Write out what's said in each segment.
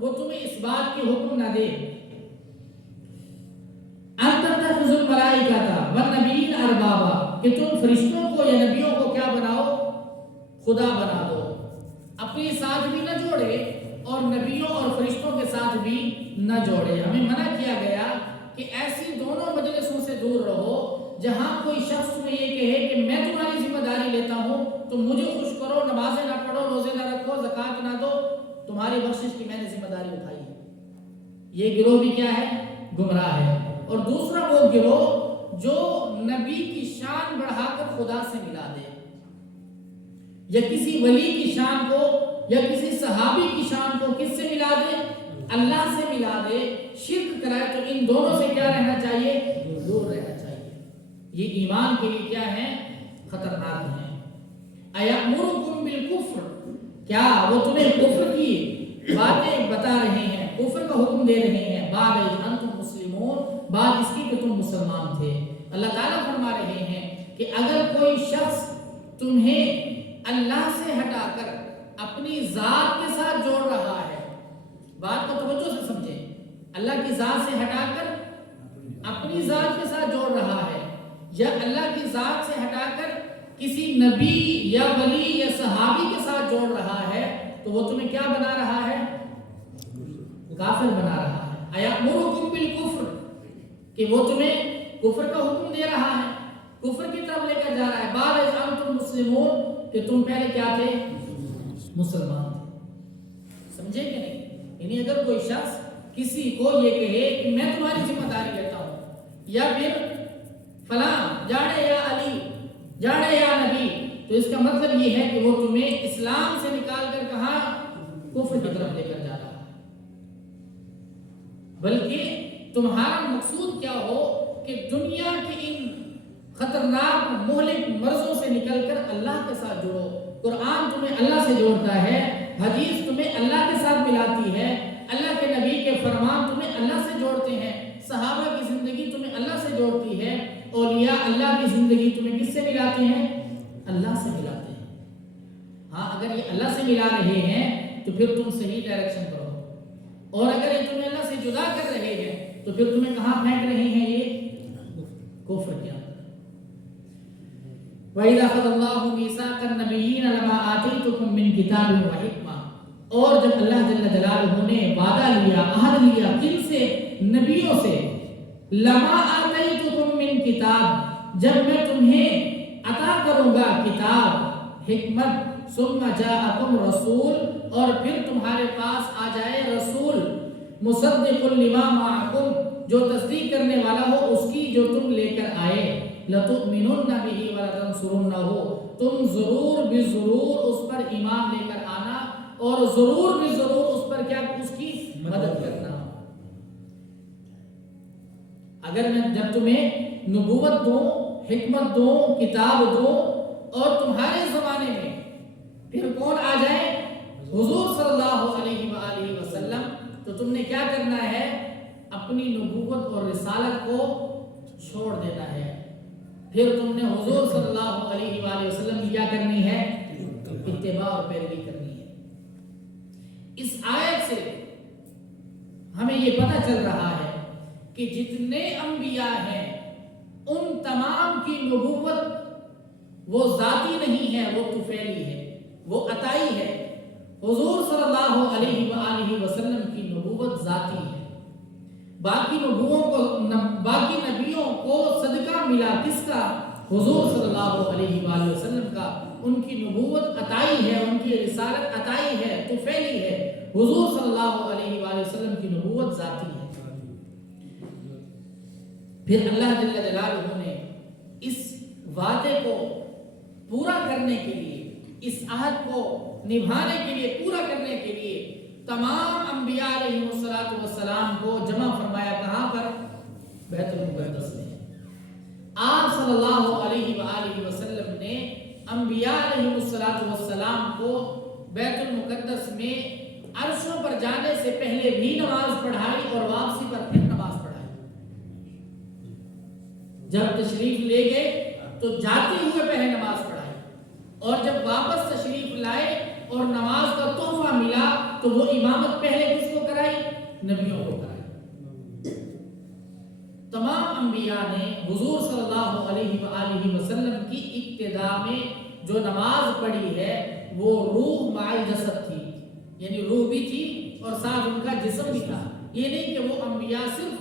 وہ تمہیں اس بات کی حکم نہ دے ان تتخذوا الملائکۃ والنبیین اربابا کہ تم فرشتوں کو یا نبیوں کو کیا بناؤ؟ خدا بنا دو. اپنے ساتھ بھی نہ جوڑے اور نبیوں اور فرشتوں کے ساتھ بھی نہ جوڑے. ہمیں منع کیا گیا کہ ایسی دونوں مجلسوں سے دور رہو جہاں کوئی شخص تمہیں یہ کہے کہ میں تمہاری ذمہ داری لیتا ہوں، تم مجھے خوش کرو، نمازیں نہ پڑھو، روزے نہ رکھو، زکوٰۃ نہ دو، تمہاری بخشش کی میں نے ذمہ داری اٹھائی ہے. یہ گروہ بھی کیا ہے؟ گمراہ ہے. اور دوسرا وہ گروہ جو نبی کی شان بڑھا کر خدا سے ملا دے، یا کسی ولی کی شان کو یا کسی صحابی کی شان کو کس سے ملا دے؟ اللہ سے ملا دے، شرک کرائے. تو ان دونوں سے کیا رہنا چاہیے؟ دور رہنا چاہیے. یہ ایمان کے لیے کیا ہے؟ خطرناک ہے. ایامرکم بالکفر، کیا وہ تمہیں کفر کی باتیں بتا رہے ہیں، کفر کا حکم دے رہے ہیں، بعد اذ انتم مسلمون، بعد اس کی کہ تم مسلمان تھے. اللہ تعالیٰ فرما رہے ہیں کہ اگر کوئی شخص تمہیں اللہ سے ہٹا کر اپنی ذات کے ساتھ جوڑ رہا ہے، بات کو توجہ سے سمجھیں، اللہ کی ذات سے ہٹا کر اپنی ذات کے ساتھ جوڑ رہا ہے، یا اللہ کی ذات سے ہٹا کر کسی نبی یا ولی یا صحابی کے ساتھ جوڑ رہا ہے، تو وہ تمہیں کیا بنا رہا ہے؟ کافر بنا رہا ہے. ایامرکم بالکفر، کہ وہ تمہیں کفر کا حکم دے رہا ہے، کفر کی طرف لے کر جا رہا ہے. بعد اذ انتم مسلمون، کہ تم پہلے کیا تھے؟ مسلمان تھے. سمجھے کہ نہیں؟ یعنی اگر کوئی شخص کسی کو یہ کہے کہ میں تمہاری ذمہ داری لیتا ہوں، یا پھر فلاں جاڑے یا علی جاڑے یا نبی، تو اس کا مطلب یہ ہے کہ وہ تمہیں اسلام سے نکال کر کہاں؟ کفر کی طرف لے کر جا رہا ہے. بلکہ تمہارا مقصود کیا ہو کہ دنیا کے ان خطرناک مہلک مرضوں سے نکل کر اللہ کے ساتھ جڑو. قرآن تمہیں اللہ سے جوڑتا ہے، حدیث تمہیں اللہ کے ساتھ ملاتی ہے، اللہ کے نبی کے فرمان تمہیں اللہ سے جوڑتے ہیں، صحابہ کی زندگی تمہیں اللہ سے جوڑتی ہے، اولیاء اللہ کی زندگی تمہیں کس سے ملاتے ہیں؟ اللہ سے ملاتے ہیں. ہاں، اگر یہ اللہ سے ملا رہے ہیں تو پھر تم صحیح ڈائریکشن کرو، اور اگر یہ تمہیں اللہ سے جدا کر رہے ہیں تو پھر تمہیں کہاں پھینک رہے ہیں؟ یہ کفر کے اندر. وَإِذَا أَخَذَ اللَّهُ مِيثَاقَ النَّبِيِّينَ لَمَا آتَيْتُكُم مِّن كِتَابٍ وَحِكْمَةٍ، اور جب اللہ جل جلالہ نے وعدہ لیا، عہد لیا، کن سے؟ نبیوں سے. لَمَا آتَيْتُكُم مِّن كِتَابٍ، جب میں تمہیں عطا کروں گا کتاب، حکمت، ثم جاءکم رسول، اور پھر تمہارے پاس آ جائے رسول، مصدق لما معکم، جو تصدیق کرنے والا ہو اس کی جو تم لے کر آئے. لتؤمنن به ولتنصرنه، تم ضرور بھی ضرور اس پر ایمان لے کر آنا، اور ضرور بھی ضرور اس پر کیا؟ اس کی مدد کرنا. اگر میں جب تمہیں نبوت دوں، حکمت دوں، کتاب دوں، اور تمہارے زمانے میں پھر کون آ جائے؟ حضور صلی اللہ علیہ وآلہ وسلم، تو تم نے کیا کرنا ہے؟ اپنی نبوت اور رسالت کو چھوڑ دینا ہے. پھر تم نے حضور صلی اللہ علیہ وآلہ وسلم کی کیا کرنی ہے؟ اتباع اور پیروی کرنی ہے. اس آیت سے ہمیں یہ پتہ چل رہا ہے کہ جتنے انبیاء ہیں ان تمام کی نبوت وہ ذاتی نہیں ہے، وہ طفیلی ہے، وہ عطائی ہے. حضور صلی اللہ علیہ وآلہ وسلم کی نبوت ذاتی ہے. باقی نبیوں کو صدقہ ملا کس کا؟ حضور صلی اللہ علیہ وآلہ وسلم کا. ان کی نبوت عطائی ہے، ان کی رسالت عطائی ہے، طفیلی ہے. حضور صلی اللہ علیہ وآلہ وسلم کی نبوت ذاتی ہے. پھر اللہ جل جلالہ نے اس وعدے کو پورا کرنے کے لیے، اس عہد کو نبھانے کے لیے، پورا کرنے کے لیے تمام انبیاء علیہ السلام کو جمع فرمایا. کہاں پر؟ بیت المقدس میں. آپ صلی اللہ علیہ وآلہ وسلم نے انبیاء علیہ السلام کو بیت المقدس میں عرشوں پر جانے سے پہلے بھی نماز پڑھائی اور واپسی پر پھر نماز پڑھائی. جب تشریف لے گئے تو جاتے ہوئے پہلے نماز پڑھائی، اور جب واپس تشریف لائے اور نماز کا تحفہ ملا تو وہ امامت پہلے کس کو کرائی؟ نبیوں کو کرائی۔ تمام انبیاء نے حضور صلی اللہ علیہ وآلہ وسلم کی ابتدا میں جو نماز پڑھی ہے وہ روح مع جسد تھی، یعنی روح بھی تھی اور ساتھ ان کا جسم بھی تھا۔ یہ نہیں کہ وہ انبیاء صرف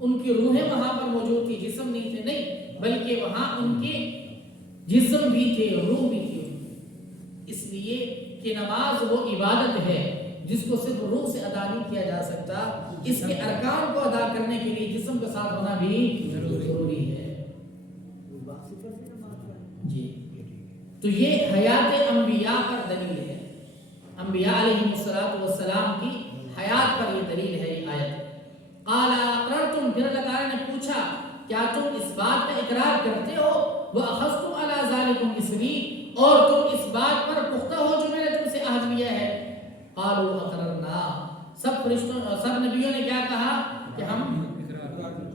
ان کی روحیں وہاں پر موجود تھی، جسم نہیں تھے، نہیں، بلکہ وہاں ان کے جسم بھی تھے، روح بھی تھی۔ اس لیے کہ نماز وہ عبادت ہے جس کو صرف روح سے ادا نہیں کیا جا سکتا، اس کے ارکان کو ادا کرنے کے لیے جسم کے ساتھ ہونا بھی ضروری ہے۔ جی، تو یہ حیات انبیاء پر دلیل ہے، انبیاء علیہ السلام کی حیات پر یہ دلیل ہے یہ آیت۔ قال اقررتم، پھر اللہ تعالیٰ نے پوچھا کیا تم اس بات کا اقرار کرتے ہو؟ واخذتم علی ذلکم اسری، اور تم اس بات پر پختہ ہو جو میں نے تم سے عہد لیا ہے۔ قالوا اقررنا، سب فرشتوں سب نبیوں نے کیا کہا کہ ہم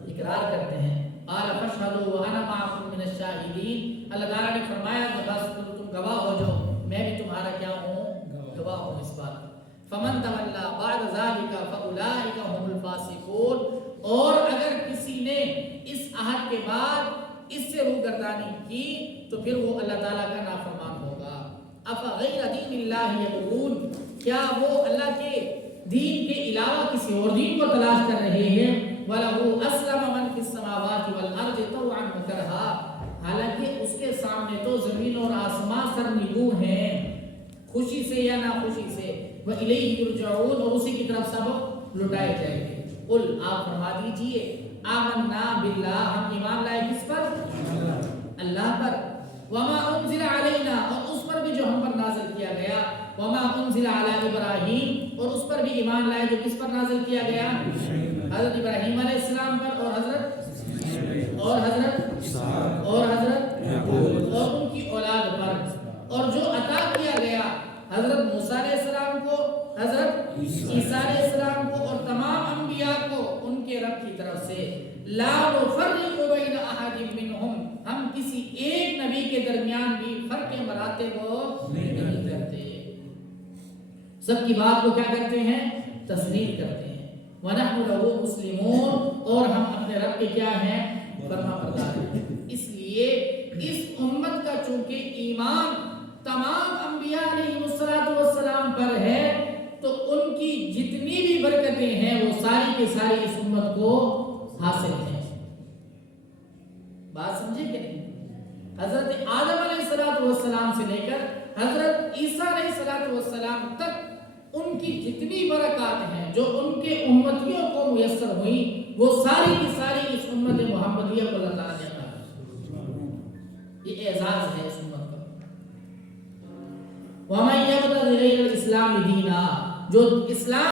اقرار کرتے ہیں۔ قال فاشهدوا وانا معكم من الشاهدين، اللہ تعالیٰ نے فرمایا کہ بس تم گواہ ہو جاؤ، میں بھی تمہارا کیا ہوں؟ گواہ ہوں اس بات۔ فمن تولى بعد ذلك فاولئك هم الفاسقون، اور اگر کسی نے اس عہد کے بعد اس سے روگردانی کی تو پھر وہ اللہ تعالیٰ کا نافرمان ہوگا۔ افغیر دین اللہ یبغون، کیا وہ اللہ کے دین کے علاوہ کسی اور دین کو تلاش کر رہے ہیں؟ وَلَهُ أَسْلَمَ مَنْ فِي السَّمَاوَاتِ وَالْأَرْضِ طَوْعًا وَكَرْهًا، حالانکہ اس کے سامنے تو زمین اور آسمان سرنگوں ہیں، خوشی سے یا ناخوشی سے۔ وَإِلَيْهِ يُرْجَعُونَ، اور اسی کی طرف سب لٹائے جائیں گے۔ قل، آپ فرما دیجئے، آمنا باللہ، ہم ایمان لائے کس پر؟ اللہ پر۔ وما انزل علینا، اور اس پر بھی جو ہم پر نازل کیا گیا۔ وما انزل علی ابراہیم، اور اس پر بھی ایمان لائے جو کس پر نازل کیا گیا؟ حضرت ابراہیم علیہ السلام پر، اور حضرت اور ان کی اولاد پر، اور جو عطا کیا گیا حضرت موسیٰ علیہ السلام کو، حضرت عیسیٰ علیہ السلام کو، اور تمام انبیاء کو ان کے رب کی طرف سے۔ لا نفرق بین احد منہم، ہم کسی ایک نبی کے درمیان بھی فرق مراتب کو نہیں کرتے، سب کی بات کو کیا کرتے ہیں؟ تسلیم کرتے ہیں۔ وَنَحْنُ لَهُ مُسْلِمُونَ، اور ہم اپنے رب کے کیا ہیں؟ فرما بردار ہیں۔ اس لیے اس امت کا چونکہ ایمان تمام انبیاء علیہ السلام پر ہے، تو ان کی جتنی بھی برکتیں ہیں وہ ساری کی ساری اس امت کو حاصل ہیں۔ بات سمجھے کہ نہیں؟ حضرت آدم علیہ السلام سے لے کر حضرت عیسیٰ علیہ السلام تک ان کی جتنی برکات ہیں جو ان کے امتیوں کو میسر ہوئی، وہ ساری کی ساری اس امت محمدیہ کو اللہ تعالیٰ نے عطا کی۔ یہ اعزاز ہے اس امت کا۔ وَمَن يَبْتَغِ غَيْرَ الْإِسْلَامِ دِينًا، جو اسلام